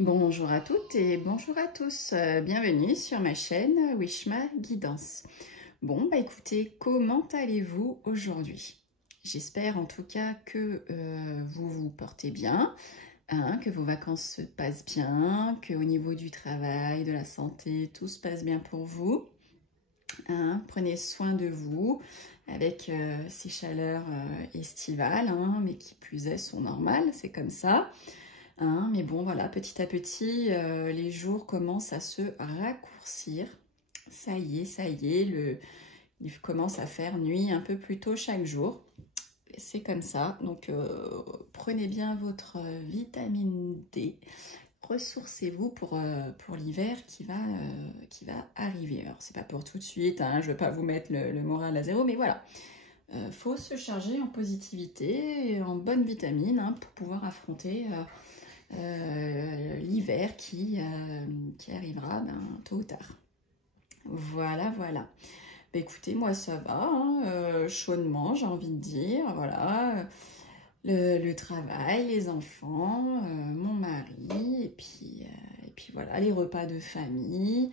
Bonjour à toutes et bonjour à tous, bienvenue sur ma chaîne Wishma Guidance. Bon bah écoutez, comment allez-vous aujourd'hui? J'espère en tout cas que vous vous portez bien, hein, que vos vacances se passent bien, qu'au niveau du travail, de la santé, tout se passe bien pour vous. Hein, prenez soin de vous avec ces chaleurs estivales, hein, mais qui plus est sont normales, c'est comme ça. Hein, mais bon, voilà, petit à petit, les jours commencent à se raccourcir. Ça y est, il commence à faire nuit un peu plus tôt chaque jour. C'est comme ça, donc prenez bien votre vitamine D. Ressourcez-vous pour l'hiver qui va arriver. Alors, c'est pas pour tout de suite, hein, je ne veux pas vous mettre le moral à zéro, mais voilà. Faut se charger en positivité et en bonne vitamine, hein, pour pouvoir affronter l'hiver qui arrivera tôt ou tard. Voilà, voilà. Bah, écoutez, moi ça va, hein, chaudement j'ai envie de dire, voilà. Le travail, les enfants, mon mari, et puis voilà, les repas de famille,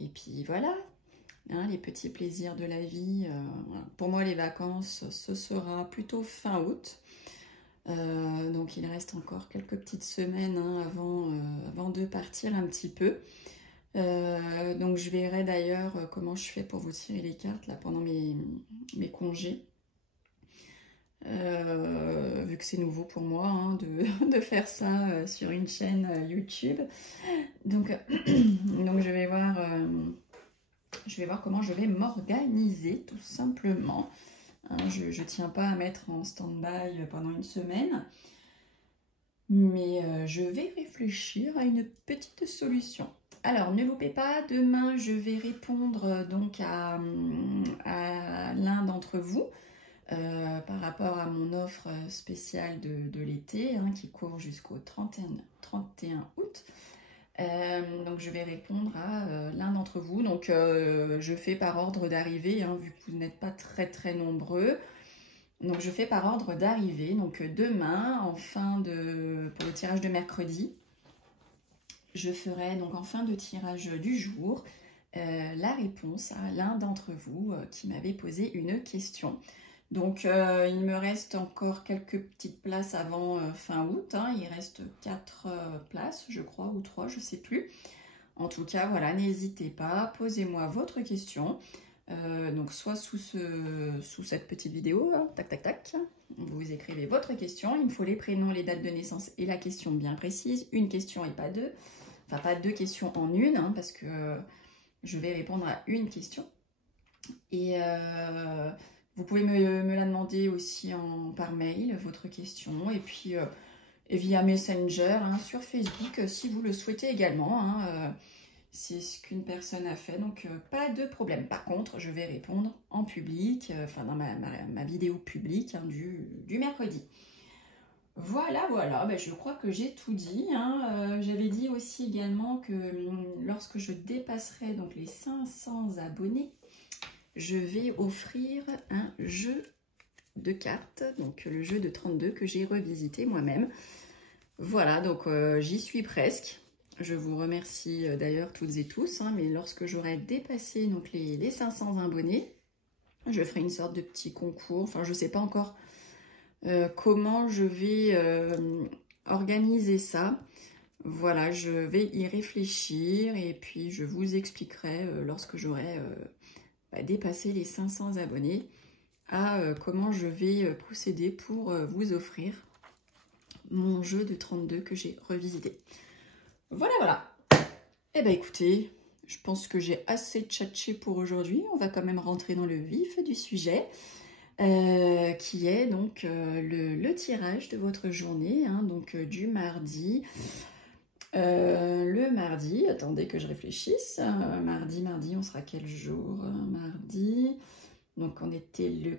et puis voilà, hein, les petits plaisirs de la vie. Voilà. Pour moi, les vacances, ce sera plutôt fin août. Donc il reste encore quelques petites semaines, hein, avant de partir un petit peu. Donc je verrai d'ailleurs comment je fais pour vous tirer les cartes là, pendant mes congés. Vu que c'est nouveau pour moi, hein, de faire ça sur une chaîne YouTube. Donc, donc je vais voir comment je vais m'organiser tout simplement. Hein, je ne tiens pas à mettre en stand-by pendant une semaine, mais je vais réfléchir à une petite solution. Alors, ne loupez pas, demain, je vais répondre donc à l'un d'entre vous par rapport à mon offre spéciale de l'été, hein, qui court jusqu'au 31 août. Donc je vais répondre à l'un d'entre vous. Donc je fais par ordre d'arrivée, hein, vu que vous n'êtes pas très nombreux. Donc je fais par ordre d'arrivée. Donc demain, pour le tirage de mercredi, je ferai donc en fin de tirage du jour la réponse à l'un d'entre vous qui m'avait posé une question. Donc il me reste encore quelques petites places avant fin août, hein. Il reste 4 places, je crois, ou 3, je ne sais plus. En tout cas, voilà, n'hésitez pas, posez-moi votre question. Donc soit sous cette petite vidéo, hein, tac tac tac, vous écrivez votre question. Il me faut les prénoms, les dates de naissance et la question bien précise. Une question et pas deux. Enfin, pas deux questions en une, hein, parce que je vais répondre à une question. Et vous pouvez me la demander aussi par mail, votre question, et puis via Messenger, hein, sur Facebook, si vous le souhaitez également. Hein, c'est ce qu'une personne a fait, donc pas de problème. Par contre, je vais répondre en public, enfin dans ma vidéo publique, hein, du mercredi. Voilà, voilà, ben, je crois que j'ai tout dit. Hein. J'avais dit aussi également que lorsque je dépasserai donc les 500 abonnés, je vais offrir un jeu de cartes, donc le jeu de 32 que j'ai revisité moi-même. Voilà, donc j'y suis presque. Je vous remercie d'ailleurs toutes et tous, hein, mais lorsque j'aurai dépassé donc les 500 abonnés, je ferai une sorte de petit concours. Enfin, je ne sais pas encore comment je vais organiser ça. Voilà, je vais y réfléchir et puis je vous expliquerai lorsque j'aurai dépasser les 500 abonnés à comment je vais procéder pour vous offrir mon jeu de 32 que j'ai revisité. Voilà, voilà. Eh bien, écoutez, je pense que j'ai assez tchatché pour aujourd'hui. On va quand même rentrer dans le vif du sujet, qui est donc le tirage de votre journée, hein, donc du mardi. Le mardi, attendez que je réfléchisse. Mardi, on sera quel jour? Mardi, donc on était le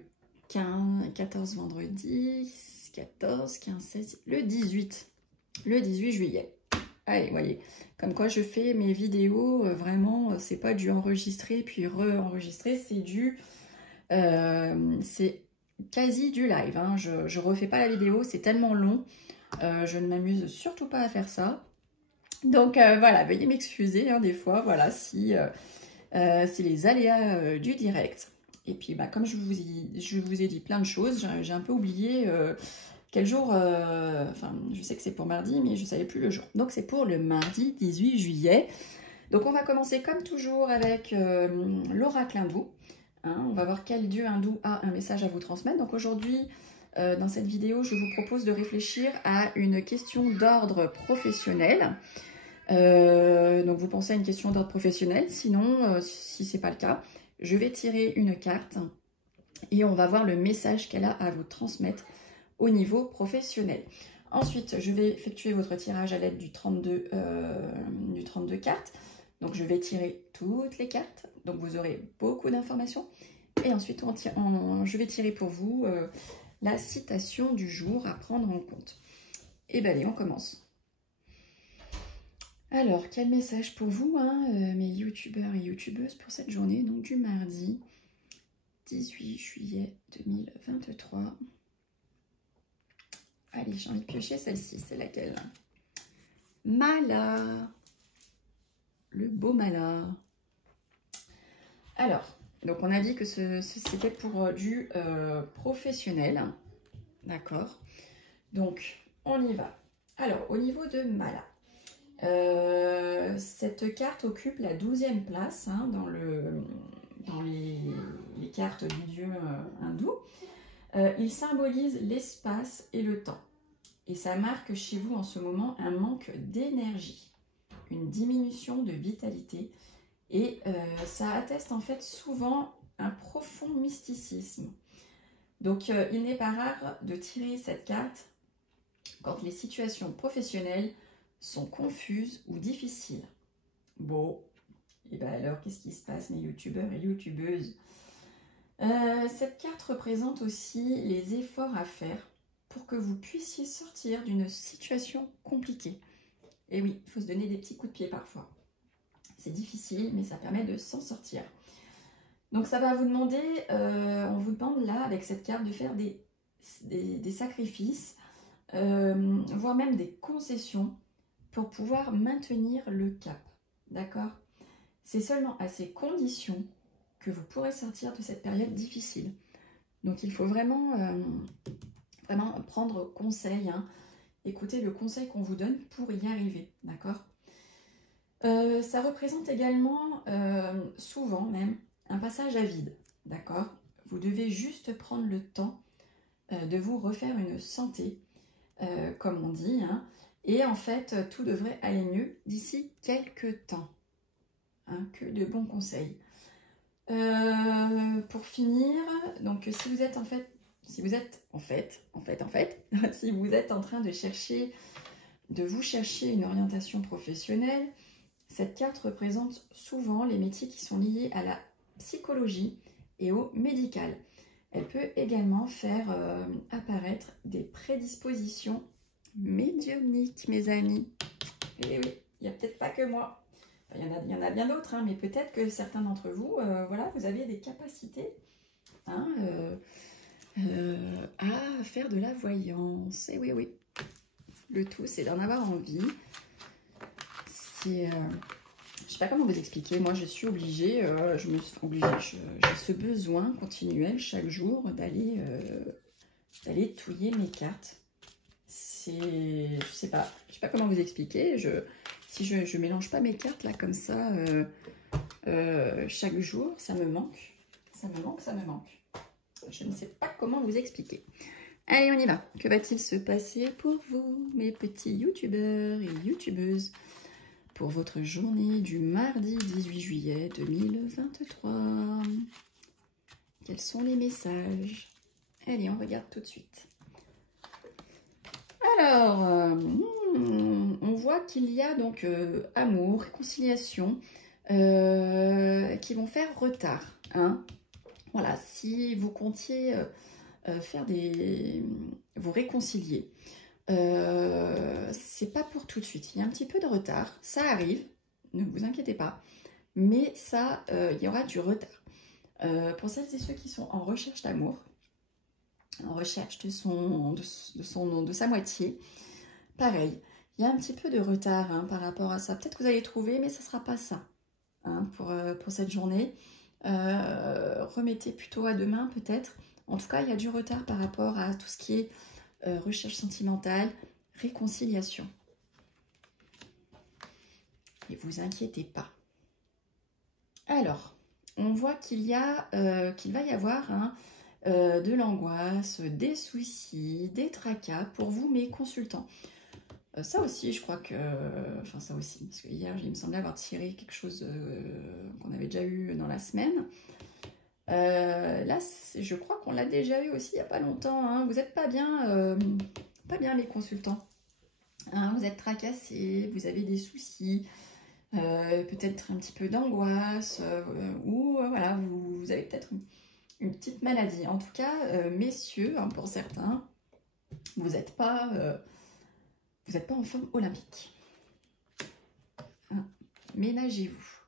14 vendredi, 14, 15, 16, le 18 juillet. Allez, voyez, comme quoi je fais mes vidéos, vraiment, c'est pas du enregistrer puis re-enregistrer, c'est quasi du live, hein. Je refais pas la vidéo, c'est tellement long, je ne m'amuse surtout pas à faire ça. Donc voilà, veuillez m'excuser hein, des fois, voilà, si c'est les aléas du direct. Et puis bah, comme je vous ai dit plein de choses, j'ai un peu oublié quel jour, enfin je sais que c'est pour mardi, mais je ne savais plus le jour. Donc c'est pour le mardi 18 juillet. Donc on va commencer comme toujours avec l'oracle hindou. Hein, on va voir quel dieu hindou a un message à vous transmettre. Donc aujourd'hui, dans cette vidéo, je vous propose de réfléchir à une question d'ordre professionnel. Donc vous pensez à une question d'ordre professionnel, sinon, si ce n'est pas le cas, je vais tirer une carte et on va voir le message qu'elle a à vous transmettre au niveau professionnel. Ensuite, je vais effectuer votre tirage à l'aide du 32 cartes. Donc je vais tirer toutes les cartes, donc vous aurez beaucoup d'informations. Et ensuite, je vais tirer pour vous la citation du jour à prendre en compte. Et bien allez, on commence. Alors, quel message pour vous, hein, mes youtubeurs et youtubeuses, pour cette journée, donc du mardi 18 juillet 2023. Allez, j'ai envie de piocher celle-ci, c'est laquelle? Mala, le beau Mala. Alors, donc on a dit que c'était pour du professionnel, d'accord? Donc, on y va. Alors, au niveau de Mala, cette carte occupe la 12e place hein, dans les cartes du dieu hindou. Il symbolise l'espace et le temps. Et ça marque chez vous en ce moment un manque d'énergie, une diminution de vitalité. Et ça atteste en fait souvent un profond mysticisme. Donc il n'est pas rare de tirer cette carte quand les situations professionnelles sont confuses ou difficiles. Bon, et bien alors qu'est-ce qui se passe mes youtubeurs et youtubeuses? Cette carte représente aussi les efforts à faire pour que vous puissiez sortir d'une situation compliquée. Et oui, il faut se donner des petits coups de pied parfois. C'est difficile, mais ça permet de s'en sortir. Donc ça va vous demander, on vous demande là avec cette carte de faire des sacrifices, voire même des concessions pour pouvoir maintenir le cap. D'accord? C'est seulement à ces conditions que vous pourrez sortir de cette période difficile. Donc il faut vraiment, vraiment prendre conseil, hein, écouter le conseil qu'on vous donne pour y arriver. D'accord? Ça représente également, souvent même, un passage à vide. D'accord? Vous devez juste prendre le temps de vous refaire une santé, comme on dit, hein, et en fait, tout devrait aller mieux d'ici quelques temps. Hein, que de bons conseils. Pour finir, donc si vous êtes en train de vous chercher une orientation professionnelle, cette carte représente souvent les métiers qui sont liés à la psychologie et au médical. Elle peut également faire apparaître des prédispositions médiumniques, mes amis. Et oui, il n'y a peut-être pas que moi. Il y en a bien d'autres, hein, mais peut-être que certains d'entre vous, voilà, vous avez des capacités hein, à faire de la voyance. Et oui, oui. Le tout, c'est d'en avoir envie. Je ne sais pas comment vous expliquer. Moi, je suis obligée, j'ai ce besoin continuel chaque jour d'aller touiller mes cartes. Je sais pas comment vous expliquer. Si je mélange pas mes cartes là comme ça chaque jour, ça me manque. Ça me manque. Je ne sais pas comment vous expliquer. Allez, on y va. Que va-t-il se passer pour vous, mes petits youtubeurs et youtubeuses, pour votre journée du mardi 18 juillet 2023? Quels sont les messages? Allez, on regarde tout de suite. Alors, on voit qu'il y a donc amour, réconciliation, qui vont faire retard. Hein. Voilà, si vous comptiez vous réconcilier, c'est pas pour tout de suite. Il y a un petit peu de retard, ça arrive, ne vous inquiétez pas, mais ça, il y aura du retard. Pour celles et ceux qui sont en recherche d'amour, en recherche de sa moitié, pareil, Il y a un petit peu de retard hein, par rapport à ça. Peut-être que vous allez trouver, mais ça ne sera pas ça hein, pour cette journée. Remettez plutôt à demain peut-être. En tout cas, il y a du retard par rapport à tout ce qui est recherche sentimentale, réconciliation. Et vous inquiétez pas. Alors, on voit qu'il va y avoir hein, de l'angoisse, des soucis, des tracas pour vous, mes consultants. Ça aussi, je crois que... Enfin, ça aussi, parce que hier, il me semblait avoir tiré quelque chose qu'on avait déjà eu dans la semaine. Là, je crois qu'on l'a déjà eu aussi il n'y a pas longtemps. Hein. Vous n'êtes pas bien, mes consultants. Hein, vous êtes tracassés, vous avez des soucis, peut-être un petit peu d'angoisse, ou voilà, vous avez peut-être une petite maladie. En tout cas, messieurs, hein, pour certains, vous n'êtes pas en forme olympique. Hein, ménagez-vous.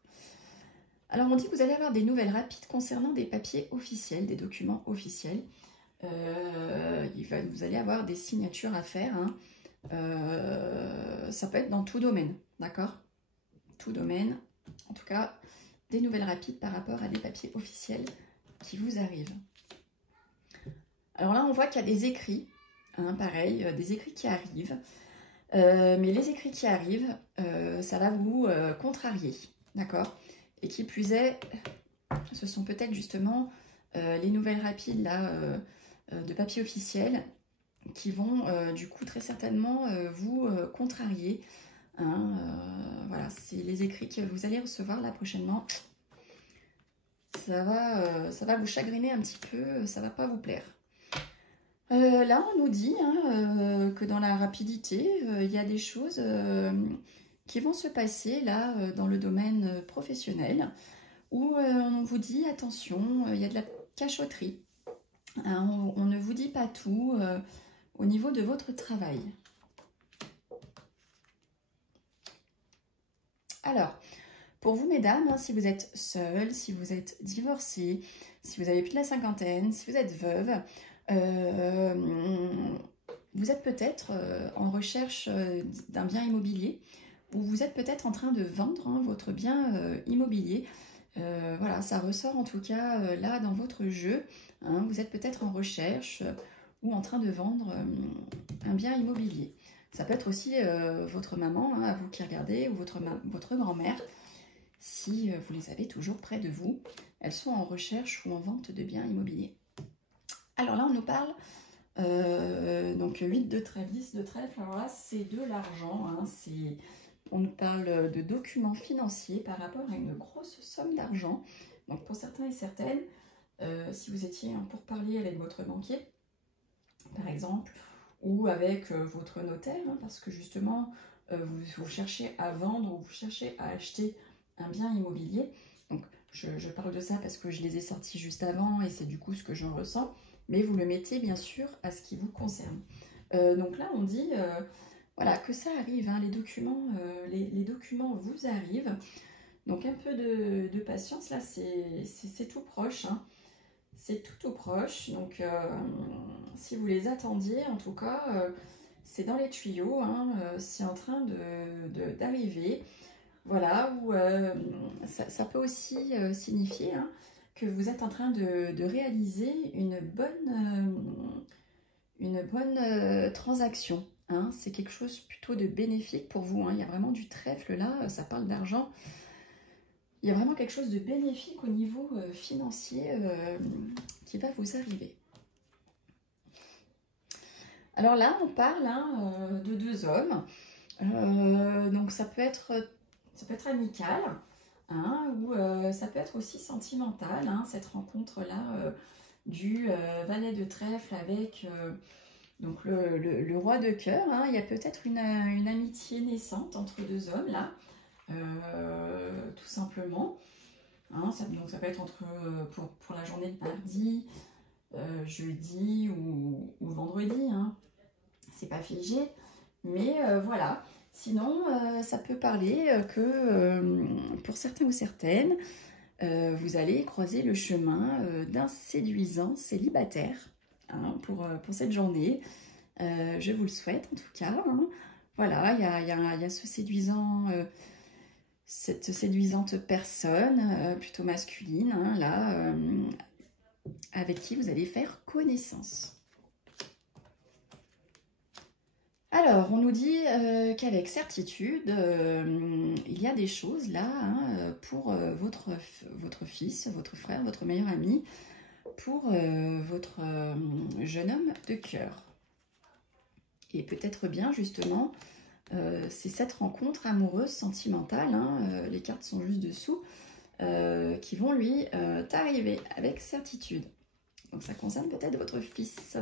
Alors, on dit que vous allez avoir des nouvelles rapides concernant des papiers officiels, des documents officiels. Vous allez avoir des signatures à faire. Hein. Ça peut être dans tout domaine, d'accord? Tout domaine. En tout cas, des nouvelles rapides par rapport à des papiers officiels qui vous arrivent. Alors là, on voit qu'il y a des écrits, hein, pareil, des écrits qui arrivent. Mais les écrits qui arrivent, ça va vous contrarier, d'accord? Et qui plus est, ce sont peut-être justement les nouvelles rapides là, de papier officiel qui vont du coup très certainement vous contrarier. Hein, voilà, c'est les écrits que vous allez recevoir là prochainement. Ça va vous chagriner un petit peu, ça va pas vous plaire. Là, on nous dit hein, que dans la rapidité, il y a des choses qui vont se passer là dans le domaine professionnel où on vous dit attention, il y a de la cachotterie. Hein, on ne vous dit pas tout au niveau de votre travail. Alors, pour vous mesdames, hein, si vous êtes seule, si vous êtes divorcée, si vous avez plus de la cinquantaine, si vous êtes veuve, vous êtes peut-être en recherche d'un bien immobilier ou vous êtes peut-être en train de vendre hein, votre bien immobilier. Voilà, ça ressort en tout cas là dans votre jeu. Hein, vous êtes peut-être en recherche ou en train de vendre un bien immobilier. Ça peut être aussi votre maman, hein, à vous qui regardez, ou votre grand-mère, si vous les avez toujours près de vous. Elles sont en recherche ou en vente de biens immobiliers. Alors là, on nous parle, donc 8 de trèfle, 10 de trèfle, alors là, c'est de l'argent, hein, on nous parle de documents financiers par rapport à une grosse somme d'argent. Donc pour certains et certaines, si vous étiez en pourparlers avec votre banquier, par exemple, ou avec votre notaire, hein, parce que justement, vous cherchez à vendre ou vous cherchez à acheter un bien immobilier. Donc je parle de ça parce que je les ai sortis juste avant et c'est du coup ce que j'en ressens. Mais vous le mettez bien sûr à ce qui vous concerne. Donc là, on dit voilà, que ça arrive, hein, les documents vous arrivent. Donc un peu de patience, là c'est tout proche. Hein. C'est tout proche, donc si vous les attendiez, en tout cas, c'est dans les tuyaux, hein, c'est en train d'arriver. Voilà, ou ça peut aussi signifier hein, que vous êtes en train de réaliser une bonne transaction. Hein. C'est quelque chose plutôt de bénéfique pour vous. Hein. Il y a vraiment du trèfle là, ça parle d'argent. Il y a vraiment quelque chose de bénéfique au niveau financier qui va vous arriver. Alors là, on parle hein, de deux hommes. Donc ça peut être amical, hein, ou ça peut être aussi sentimental, hein, cette rencontre-là du valet de trèfle avec donc le roi de cœur. Hein. Il y a peut-être une amitié naissante entre deux hommes là. Tout simplement hein, donc ça peut être pour la journée de mardi, jeudi ou vendredi hein. C'est pas figé mais voilà, sinon ça peut parler que pour certains ou certaines vous allez croiser le chemin d'un séduisant célibataire hein, pour cette journée. Je vous le souhaite en tout cas hein. Voilà, il y a ce séduisant, cette séduisante personne, plutôt masculine, hein, là, avec qui vous allez faire connaissance. Alors, on nous dit qu'avec certitude, il y a des choses là hein, pour votre fils, votre frère, votre meilleur ami, pour votre jeune homme de cœur. Et peut-être bien justement, c'est cette rencontre amoureuse, sentimentale, hein, les cartes sont juste dessous, qui vont lui arriver avec certitude. Donc ça concerne peut-être votre fils.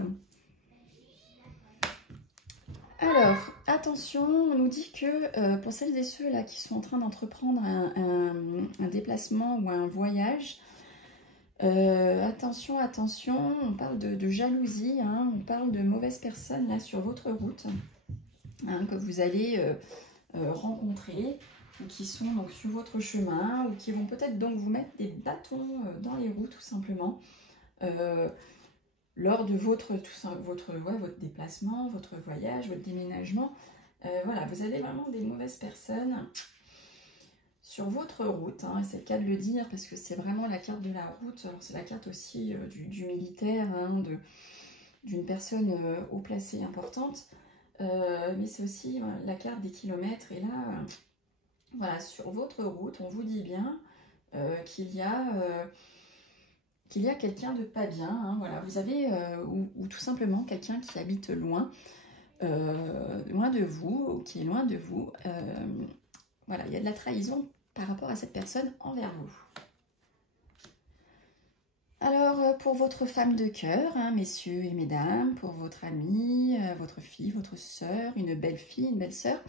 Alors, attention, on nous dit que pour celles et ceux là qui sont en train d'entreprendre un déplacement ou un voyage, attention, attention, on parle de jalousie, hein, on parle de mauvaises personnes là sur votre route, hein, que vous allez rencontrer, ou qui sont donc sur votre chemin, ou qui vont peut-être donc vous mettre des bâtons dans les roues tout simplement. Lors de votre déplacement, votre voyage, votre déménagement. Voilà, vous avez vraiment des mauvaises personnes sur votre route. Hein, c'est le cas de le dire parce que c'est vraiment la carte de la route. Alors c'est la carte aussi du militaire, hein, d'une personne haut placée importante. Mais c'est aussi la carte des kilomètres. Et là, voilà, sur votre route, on vous dit bien qu'il y a quelqu'un de pas bien, hein, voilà, vous avez, ou tout simplement quelqu'un qui habite loin de vous, ou qui est loin de vous, voilà, il y a de la trahison par rapport à cette personne envers vous. Alors, pour votre femme de cœur, hein, messieurs et mesdames, pour votre ami, votre fille, votre sœur, une belle fille, une belle sœur,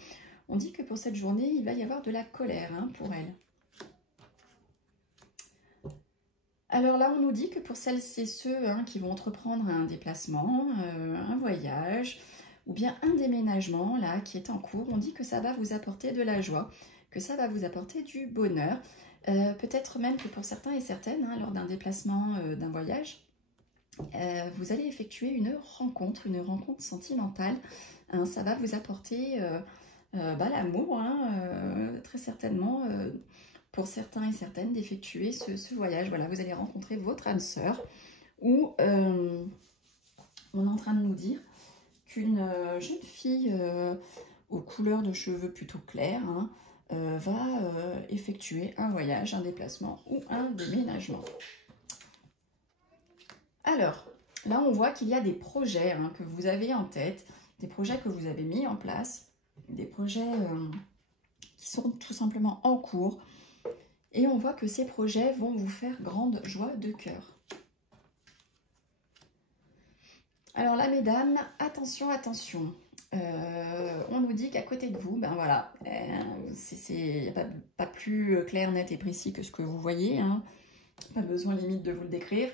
on dit que pour cette journée, il va y avoir de la colère hein, pour elle. Alors là, on nous dit que pour celles et ceux hein, qui vont entreprendre un déplacement, un voyage ou bien un déménagement là qui est en cours, on dit que ça va vous apporter de la joie, que ça va vous apporter du bonheur. Peut-être même que pour certains et certaines, hein, lors d'un déplacement, d'un voyage, vous allez effectuer une rencontre sentimentale. Hein, ça va vous apporter l'amour, hein, très certainement. Pour certains et certaines d'effectuer ce voyage. Voilà, vous allez rencontrer votre âme sœur où on est en train de nous dire qu'une jeune fille aux couleurs de cheveux plutôt claires hein, va effectuer un voyage, un déplacement ou un déménagement. Alors, là on voit qu'il y a des projets hein, que vous avez en tête, des projets que vous avez mis en place, des projets qui sont tout simplement en cours. Et on voit que ces projets vont vous faire grande joie de cœur. Alors là, mesdames, attention, attention. On nous dit qu'à côté de vous, ben voilà, il n'y a pas plus clair, net et précis que ce que vous voyez. Hein. Pas besoin limite de vous le décrire.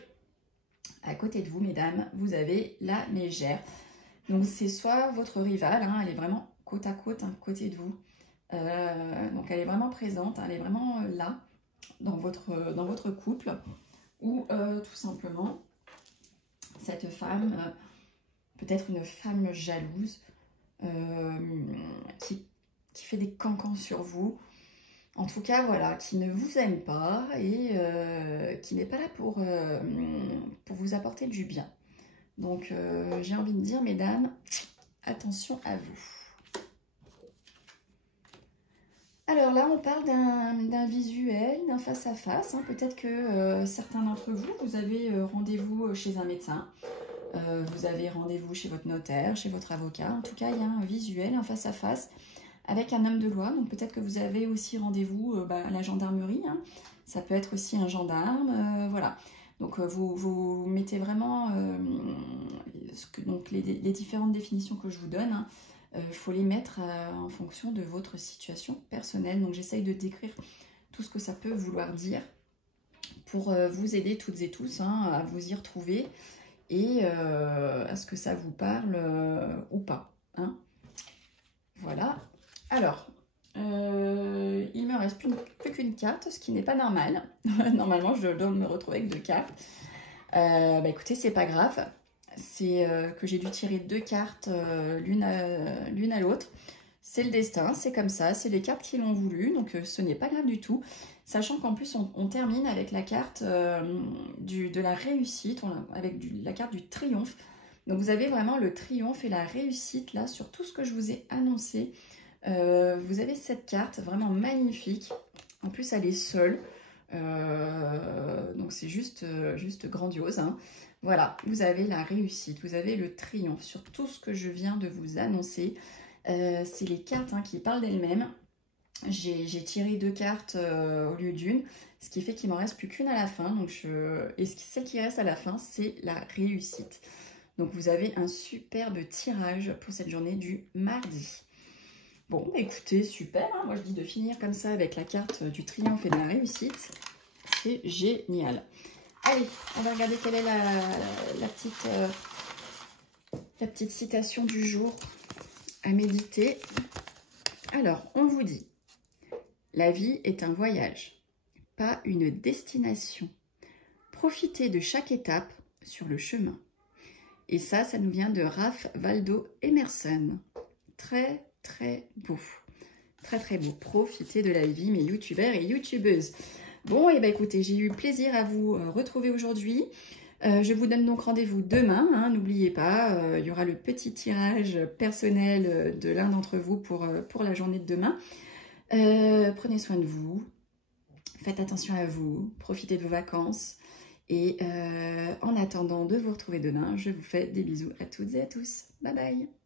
À côté de vous, mesdames, vous avez la mégère. Donc c'est soit votre rivale, hein, elle est vraiment côte à côte, hein, côté de vous. Donc elle est vraiment présente, hein, elle est vraiment là. Dans votre couple ou tout simplement cette femme, peut-être une femme jalouse qui fait des cancans sur vous, en tout cas voilà, qui ne vous aime pas et qui n'est pas là pour vous apporter du bien. Donc j'ai envie de dire mesdames, attention à vous. Alors là, on parle d'un visuel, d'un face-à-face. Hein. Peut-être que certains d'entre vous, vous avez rendez-vous chez un médecin, vous avez rendez-vous chez votre notaire, chez votre avocat. En tout cas, il y a un visuel, un face-à-face avec un homme de loi. Donc peut-être que vous avez aussi rendez-vous à la gendarmerie. Hein. Ça peut être aussi un gendarme, voilà. Donc vous mettez vraiment les différentes définitions que je vous donne. Hein. Faut les mettre en fonction de votre situation personnelle. Donc j'essaye de décrire tout ce que ça peut vouloir dire pour vous aider toutes et tous hein, à vous y retrouver et à ce que ça vous parle ou pas. Hein. Voilà. Alors, il me reste plus qu'une carte, ce qui n'est pas normal. Normalement, je dois me retrouver avec 2 cartes. Écoutez, c'est pas grave. C'est que j'ai dû tirer 2 cartes l'une à l'autre. c'est le destin, c'est comme ça, c'est les cartes qui l'ont voulu, donc ce n'est pas grave du tout. Sachant qu'en plus, on termine avec la carte de la réussite, avec la carte du triomphe. Donc vous avez vraiment le triomphe et la réussite là sur tout ce que je vous ai annoncé. Vous avez cette carte vraiment magnifique. En plus, elle est seule. Donc c'est juste grandiose, hein. Voilà, vous avez la réussite, vous avez le triomphe sur tout ce que je viens de vous annoncer. C'est les cartes qui parlent d'elles-mêmes. J'ai tiré 2 cartes au lieu d'une, ce qui fait qu'il m'en reste plus qu'une à la fin. Donc et celle qui reste à la fin, c'est la réussite. Donc vous avez un superbe tirage pour cette journée du mardi. Bon, écoutez, super, hein. Moi je dis de finir comme ça avec la carte du triomphe et de la réussite. C'est génial. Allez, on va regarder quelle est la petite citation du jour à méditer. Alors, on vous dit, la vie est un voyage, pas une destination. Profitez de chaque étape sur le chemin. Et ça nous vient de Ralph Waldo Emerson. Très, très beau. Très, très beau. Profitez de la vie, mes youtubeurs et youtubeuses. Bon, et bien écoutez, j'ai eu plaisir à vous retrouver aujourd'hui. Je vous donne donc rendez-vous demain, hein, n'oubliez pas, il y aura le petit tirage personnel de l'un d'entre vous pour la journée de demain. Prenez soin de vous, faites attention à vous, profitez de vos vacances. Et en attendant de vous retrouver demain, je vous fais des bisous à toutes et à tous. Bye bye!